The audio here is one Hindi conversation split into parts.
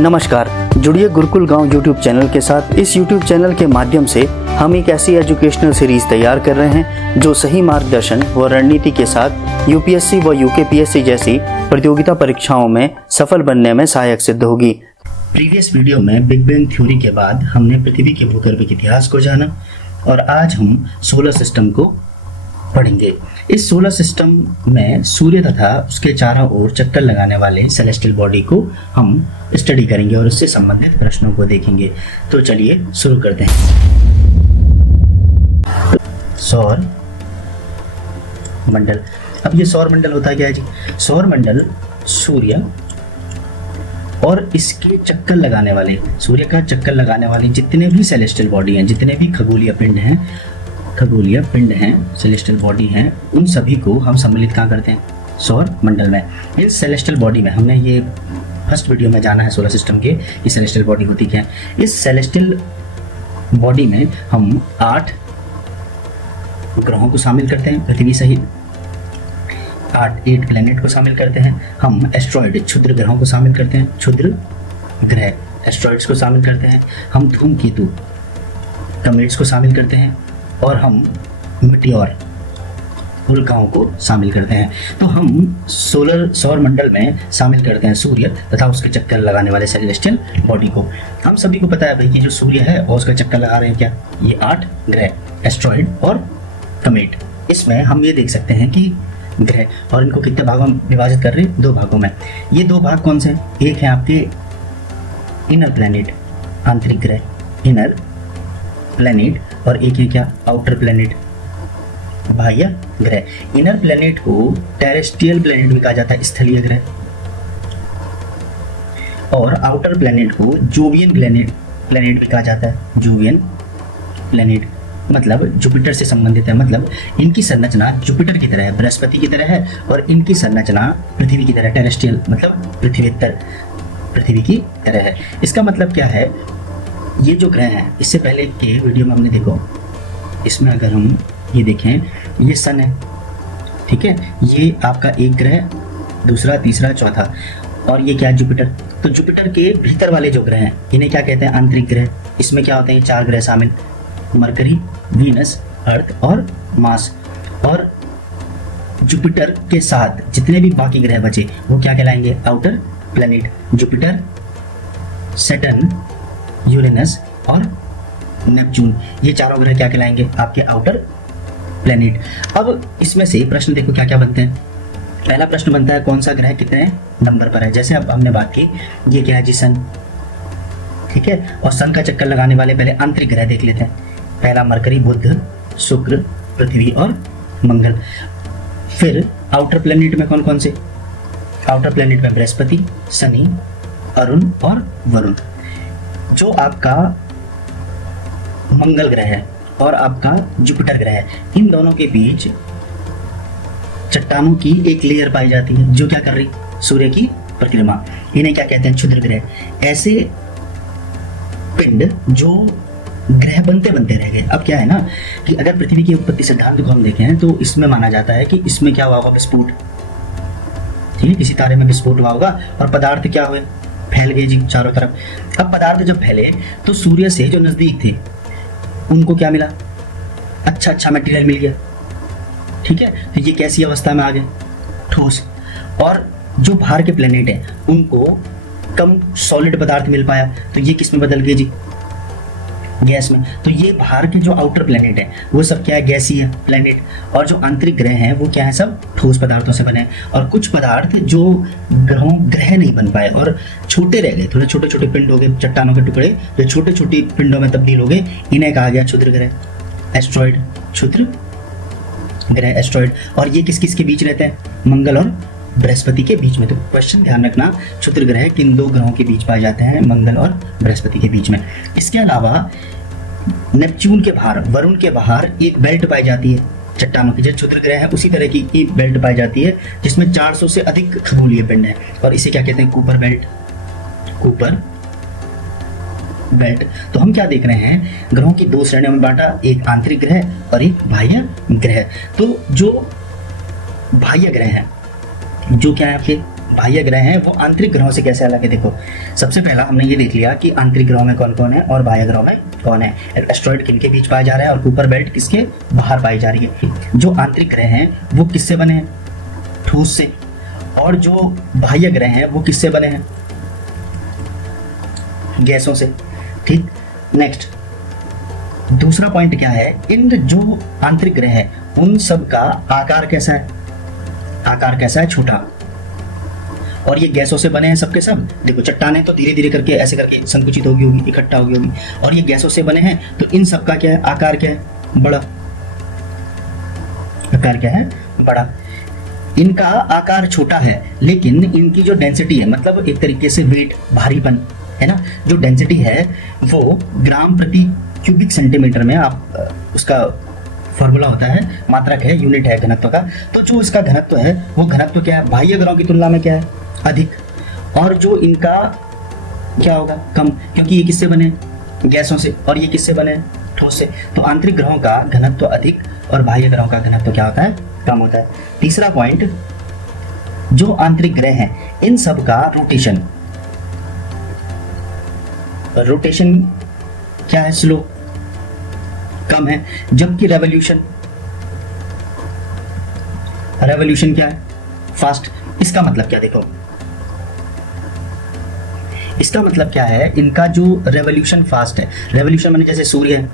नमस्कार, जुड़िए गुरुकुल गांव यूट्यूब चैनल के साथ। इस यूट्यूब चैनल के माध्यम से हम एक ऐसी एजुकेशनल सीरीज तैयार कर रहे हैं जो सही मार्गदर्शन व रणनीति के साथ यूपीएससी व यूकेपीएससी जैसी प्रतियोगिता परीक्षाओं में सफल बनने में सहायक सिद्ध होगी। प्रीवियस वीडियो में बिग बैंग थ्योरी के बाद हमने पृथ्वी के भूगर्भिक इतिहास को जाना और आज हम सोलर सिस्टम को पढ़ेंगे। इस सोलर सिस्टम में सूर्य तथा उसके चारों ओर चक्कर लगाने वाले सेलेस्टियल बॉडी को हम स्टडी करेंगे और उससे संबंधित प्रश्नों को देखेंगे। तो चलिए शुरू करते हैं। सौर मंडल। अब ये सौर मंडल होता क्या है जी? सौर मंडल सूर्य और इसके चक्कर लगाने वाले, सूर्य का चक्कर लगाने वाले जितने भी सेलेस्टियल बॉडी हैं, जितने भी खगोलीय पिंड हैं, सेलेस्टियल बॉडी हैं, उन सभी को हम सम्मिलित कहाँ करते हैं? सौर मंडल में। इस सेलेस्टियल बॉडी में हमने ये फर्स्ट वीडियो में जाना है सोलर सिस्टम के, ये सेलेस्टियल बॉडी होती क्या है। इस सेलेस्टियल बॉडी में हम 8 ग्रहों को शामिल करते हैं, पृथ्वी सहित 8 प्लेनेट को शामिल करते हैं। हम एस्ट्रॉइड, क्षुद्र ग्रहों को शामिल करते हैं, क्षुद्र ग्रह एस्ट्रॉइड्स को शामिल करते हैं। हम धूमकेतु, कमेट्स को शामिल करते हैं और हम मिटियोर, उल्काओं को शामिल करते हैं। तो हम सौर मंडल में शामिल करते हैं सूर्य तथा उसके चक्कर लगाने वाले सेलेस्टियल बॉडी को। हम सभी को पता है भाई कि जो सूर्य है और उसका चक्कर लगा रहे हैं क्या, ये 8 ग्रह, एस्ट्रॉइड और कमेट। इसमें हम ये देख सकते हैं कि ग्रह, और इनको कितने भागों में विभाजित कर रहे हैं? 2 भागों में। ये 2 भाग कौन से? एक है आपके इनर प्लैनेट, आंतरिक ग्रह, इनर प्लैनेट, और एक है क्या? आउटर प्लैनेट, बाह्य ग्रह। इनर प्लैनेट को टेरेस्ट्रियल प्लैनेट भी कहा जाता है, स्थलीय ग्रह, और आउटर प्लैनेट को जोवियन प्लैनेट भी कहा जाता है, जोवियन प्लैनेट। मतलब जुपिटर से संबंधित है, मतलब इनकी संरचना जुपिटर की तरह है, बृहस्पति की तरह है, और इनकी संरचना पृथ्वी की तरह, टेरेस्ट्रियल मतलब पृथ्वीतर, पृथ्वी की तरह है। इसका मतलब क्या है? ये जो ग्रह हैं, इससे पहले के वीडियो में हमने देखो, इसमें अगर हम ये देखें, ये सन है, ठीक है, ये आपका एक ग्रह, दूसरा, तीसरा, चौथा, और ये क्या? जुपिटर। तो जुपिटर के भीतर वाले जो ग्रह हैं इन्हें क्या कहते हैं? आंतरिक ग्रह। इसमें क्या होते हैं? 4 ग्रह शामिल, मरकरी, वीनस, अर्थ और मार्स। और जुपिटर के साथ जितने भी बाकी ग्रह बचे वो क्या कहलाएंगे? Outer planet. Jupiter, Saturn, Uranus और नेपच्यून, ये चारों ग्रह क्या कहलाएंगे? आपके आउटर प्लैनेट। अब इसमें से प्रश्न देखो क्या क्या बनते हैं। पहला प्रश्न बनता है कौन सा ग्रह कितने नंबर पर है। जैसे अब हमने बात की, ये क्या है जी? सन, ठीक है, और सन का चक्कर लगाने वाले पहले आंतरिक ग्रह देख लेते हैं। पहला मरकरी, बुध, शुक्र, पृथ्वी और मंगल। फिर आउटर प्लैनेट में कौन कौन से? आउटर प्लैनेट में बृहस्पति, शनि, अरुण और वरुण। जो आपका मंगल ग्रह है और आपका जुपिटर ग्रह है, इन दोनों के बीच चट्टानों की एक लेयर पाई जाती है जो क्या कर रही? सूर्य की परिक्रमा। इन्हें क्या कहते हैं? क्षुद्र ग्रह। ऐसे पिंड जो ग्रह बनते बनते रह गए। अब क्या है ना कि अगर पृथ्वी की उत्पत्ति सिद्धांत को हम देखें तो इसमें माना जाता है कि इसमें क्या हुआ होगा? विस्फोट, ठीक है, किसी तारे में विस्फोट हुआ होगा और पदार्थ क्या हुए? फैल गए जी चारों तरफ। अब पदार्थ जब फैले तो सूर्य से जो नजदीक थे उनको क्या मिला? अच्छा मटेरियल मिल गया, ठीक है। तो ये कैसी अवस्था में आ गए? ठोस। और जो बाहर के प्लेनेट हैं उनको कम सॉलिड पदार्थ मिल पाया, तो ये किस में बदल गए जी? गैस में। तो ये बाहर के जो आउटर प्लेनेट हैं वो सब क्या है? गैसीय प्लेनेट। और जो आंतरिक ग्रह हैं वो क्या है? सब ठोस पदार्थों से बने। और कुछ पदार्थ जो ग्रह नहीं बन पाए और छोटे रह गए, थोड़े छोटे छोटे पिंड हो गए, चट्टानों के टुकड़े जो छोटे छोटे पिंडों में तब्दील हो गए, इन्हें कहा गया क्षुद्र ग्रह, एस्ट्रॉइड। क्षुद्र ग्रह, एस्ट्रॉइड। और ये किस किस के बीच रहते हैं? मंगल और बृहस्पति के बीच में। तो क्वेश्चन ध्यान रखना, क्षुद्र ग्रह किन 2 ग्रहों के बीच पाए जाते हैं? मंगल और बृहस्पति के बीच में। इसके अलावा नेपच्यून के बाहर, वरुण के बाहर एक बेल्ट पाई जाती है चट्टानों की। जो क्षुद्र ग्रह है उसी तरह की एक बेल्ट पाई जाती है जिसमें 400 से अधिक खगोलीय पिंड है, और इसे क्या कहते हैं? Cooper belt. Cooper belt. तो हम क्या देख रहे हैं? ग्रहों की 2 श्रेणियों में बांटा, एक आंतरिक ग्रह और एक बाह्य ग्रह। तो जो बाह्य ग्रह है, जो क्या है आपके बाह्य ग्रह हैं वो आंतरिक ग्रहों से कैसे अलग है। देखो सबसे पहला हमने ये देख लिया कि आंतरिक ग्रहों में कौन कौन है और बाह्य ग्रहों में कौन है। एस्टेरॉयड किनके बीच पाया जा रहा है और कुपर बेल्ट किसके बाहर पाई जा रही है। जो आंतरिक ग्रह हैं वो किससे बने हैं, ठोस से, और जो बाह्य ग्रह हैं वो किससे बने हैं, गैसों से। ठीक, नेक्स्ट दूसरा पॉइंट क्या है, इन जो आंतरिक ग्रह है उन सब का आकार कैसा है, आकार कैसा है, छोटा, और ये गैसों से बने हैं सबके सब। देखो चट्टानें तो धीरे धीरे करके ऐसे करके संकुचित होगी होगी, इकट्ठा होगी होगी, और ये गैसों से बने हैं, तो इन सब का क्या है, आकार क्या है, बड़ा, आकार क्या है, बड़ा। इनका आकार छोटा है लेकिन इनकी जो डेंसिटी है, मतलब एक तरीके से वेट, भारीपन है ना, जो डेंसिटी है वो ग्राम प्रति क्यूबिक सेंटीमीटर में, आप उसका फॉर्मूला होता है, मात्रक है, यूनिट है घनत्व का। तो जो इसका घनत्व है वो घनत्व क्या है, बाह्य ग्रहों की तुलना में क्या है, अधिक, और जो इनका क्या होगा, कम, क्योंकि ये किससे बने, गैसों से, और ये किससे बने, ठोस से। तो आंतरिक ग्रहों का घनत्व अधिक और बाह्य ग्रहों का घनत्व क्या होता है, कम होता है। तीसरा पॉइंट, जो आंतरिक ग्रह हैं इन सब का रोटेशन, रोटेशन क्या है, स्लो, कम है, जबकि रेवोल्यूशन, रेवोल्यूशन क्या है, फास्ट। इसका मतलब क्या, देखो इसका मतलब क्या है, इनका जो रेवोल्यूशन फास्ट है, रेवोल्यूशन माने जैसे सूर्य है,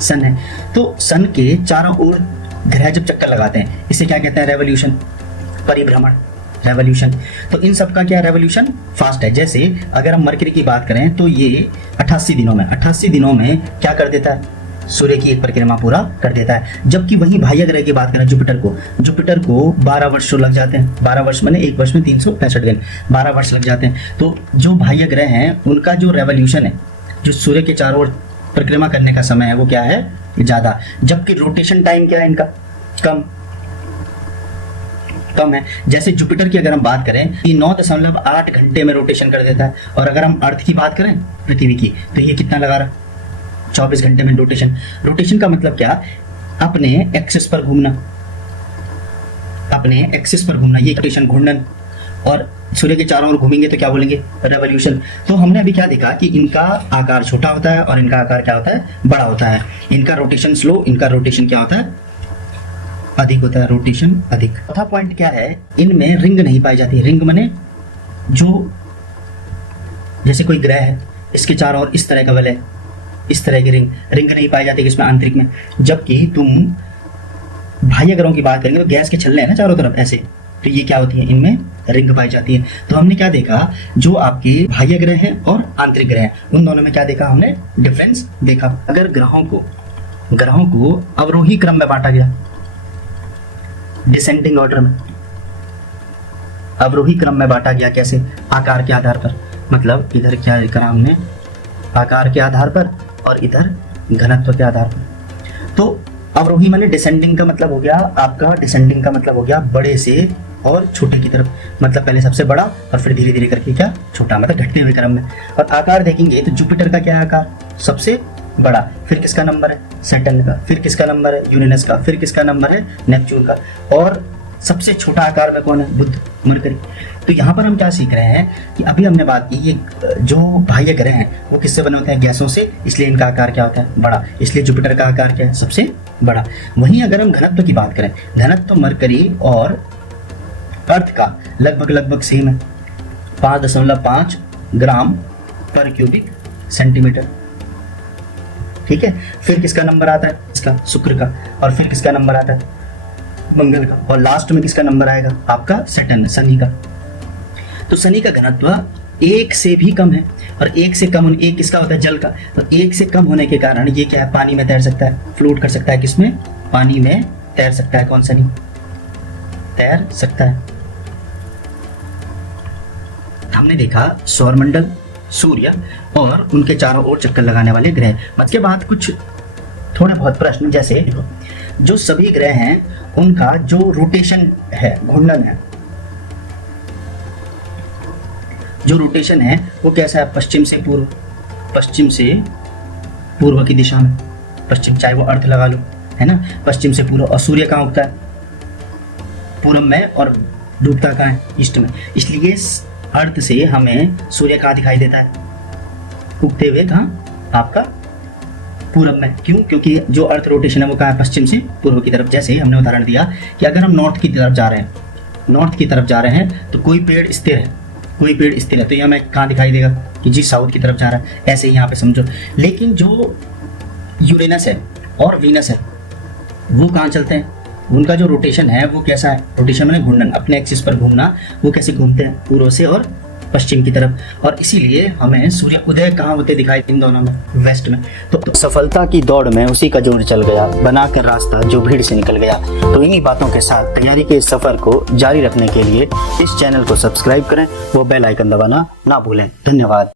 सन है, तो सन के चारों ओर ग्रह जब चक्कर लगाते हैं इसे क्या कहते हैं, रेवोल्यूशन, परिभ्रमण, रेवोल्यूशन। तो इन सब का क्या रेवोल्यूशन फास्ट है। जैसे अगर हम मरकरी की बात करें तो ये 88 दिनों में क्या कर देता है, सूर्य की एक परिक्रमा पूरा कर देता है। जबकि वहीं बाह्य ग्रह की बात करें, जुपिटर को 12 वर्ष लग जाते हैं, 12 वर्ष माने एक वर्ष में 365 दिन, 12 वर्ष लग जाते हैं। तो जो बाह्य ग्रह हैं उनका जो रेवोल्यूशन है, जो सूर्य के चारों ओर परिक्रमा करने का समय है वो क्या है, ज्यादा, जबकि रोटेशन टाइम क्या है इनका, कम है। जैसे जुपिटर की अगर हम बात करें ये 9.8 घंटे में रोटेशन कर देता है, और अगर हम अर्थ की बात करें, पृथ्वी की, तो ये कितना लगा रहा, 24 घंटे में रोटेशन। रोटेशन का मतलब क्या, अपने एक्सिस पर घूमना, अपने एक्सिस पर घूमना, ये रोटेशन, घूर्णन। और सूर्य के चारों ओर घूमेंगे तो क्या बोलेंगे, रेवोल्यूशन। तो हमने अभी क्या देखा कि इनका आकार छोटा होता है और इनका आकार क्या होता है, बड़ा होता है। इनका रोटेशन स्लो, इनका रोटेशन क्या होता है, अधिक होता है, रोटेशन अधिक। चौथा पॉइंट क्या है, इनमें रिंग नहीं पाई जाती। रिंग माने जो, जैसे कोई ग्रह है इसके चारों ओर इस तरह का वलय, इस तरह की रिंग नहीं पाई जाती किसमें, आंतरिक में। जबकि तुम बाह्य ग्रहों की बात करेंगे तो गैस के छल्ले हैं ना चारों तरफ ऐसे, तो ये क्या होती है, इनमें रिंग पाई जाती है। तो हमने क्या देखा, जो आपके बाह्य ग्रह हैं और आंतरिक ग्रह हैं उन दोनों में क्या देखा हमने, डिफरेंस देखा। अगर ग्रहों को अवरोही क्रम में बांटा गया, डिसेंडिंग ऑर्डर में, अवरोही क्रम में बांटा गया, कैसे, आकार के आधार पर, मतलब इधर क्या करा हमने, आकार के आधार पर, और इधर घनत्व के आधार पर। तो अवरोही माने डिसेंडिंग का मतलब हो गया आपका, डिसेंडिंग का मतलब हो गया बड़े से और छोटे की तरफ, मतलब पहले सबसे बड़ा और फिर धीरे धीरे करके क्या, छोटा, मतलब घटते हुए क्रम में। और आकार देखेंगे तो जुपिटर का क्या है आकार, सबसे बड़ा, फिर किसका नंबर है, सैटर्न का, फिर किसका नंबर है, यूरेनस का, फिर किसका नंबर है, नेपच्यून का, और सबसे छोटा आकार में कौन है, बुध, मरकरी। तो यहाँ पर हम क्या सीख रहे हैं कि अभी हमने बात की, ये जो बाह्य ग्रह हैं वो किससे बने होते हैं, गैसों से, इसलिए इनका आकार क्या होता है, बड़ा, इसलिए जुपिटर का आकार क्या है, सबसे बड़ा। वहीं अगर हम घनत्व की बात करें, घनत्व मरकरी और अर्थ का लगभग सेम है, 5.5 ग्राम पर क्यूबिक सेंटीमीटर। ठीक है, फिर किसका नंबर आता है, इसका, शुक्र का, और फिर किसका नंबर आता है, मंगल का, और लास्ट में किसका नंबर आएगा, आपका सैटर्न, शनि का। तो शनि का घनत्व 1 से भी कम है, और 1 से कम, 1 किसका होता है, जल का। तो 1 से कम होने के कारण ये क्या है, पानी में तैर सकता है, फ्लोट कर सकता है, किसमें, पानी में तैर सकता है। कौन, शनि तैर सकता है। हमने देखा सौरमंडल, सूर्य और उनके चारों ओर चक्कर लगाने वाले ग्रह। उसके बाद कुछ थोड़े बहुत प्रश्न, जैसे देखो, जो सभी ग्रह हैं उनका जो रोटेशन है, घूर्णन है, जो रोटेशन है वो कैसा है, पश्चिम से पूर्व, पश्चिम से पूर्व की दिशा में, पश्चिम, चाहे वो अर्थ लगा लो, है ना, पश्चिम से पूर्व। और सूर्य कहाँ उगता है, पूरब में, और डूबता कहाँ है? ईस्ट में। इसलिए इस अर्थ से हमें सूर्य कहाँ दिखाई देता है? उगते हुए कहाँ? आपका पूरब में। क्यों? क्योंकि जो अर्थ रोटेशन है वो कहाँ है? पश्चिम से पूर्व की तरफ। जैसे ही हमने उदाहरण दिया कि अगर हम नॉर्थ की तरफ जा रहे हैं तो कोई पेड़ स्थिर है, तो ये हमें कहाँ दिखाई देगा कि जी साउथ की तरफ जा रहा है। ऐसे ही यहाँ पे समझो। लेकिन जो यूरेनस है और वीनस है वो कहाँ चलते हैं? उनका जो रोटेशन है वो कैसा है? रोटेशन मैंने घूर्णन, अपने एक्सिस पर घूमना। वो कैसे घूमते हैं? पूर्व से और पश्चिम की तरफ। और इसीलिए हमें सूर्य उदय कहाँ होते दिखाई? इन दोनों में, वेस्ट में। तो सफलता की दौड़ में उसी का जोर चल गया, बनाकर रास्ता जो भीड़ से निकल गया। तो इन्हीं बातों के साथ तैयारी के इस सफर को जारी रखने के लिए इस चैनल को सब्सक्राइब करें, वो बेल आइकन दबाना ना भूलें। धन्यवाद।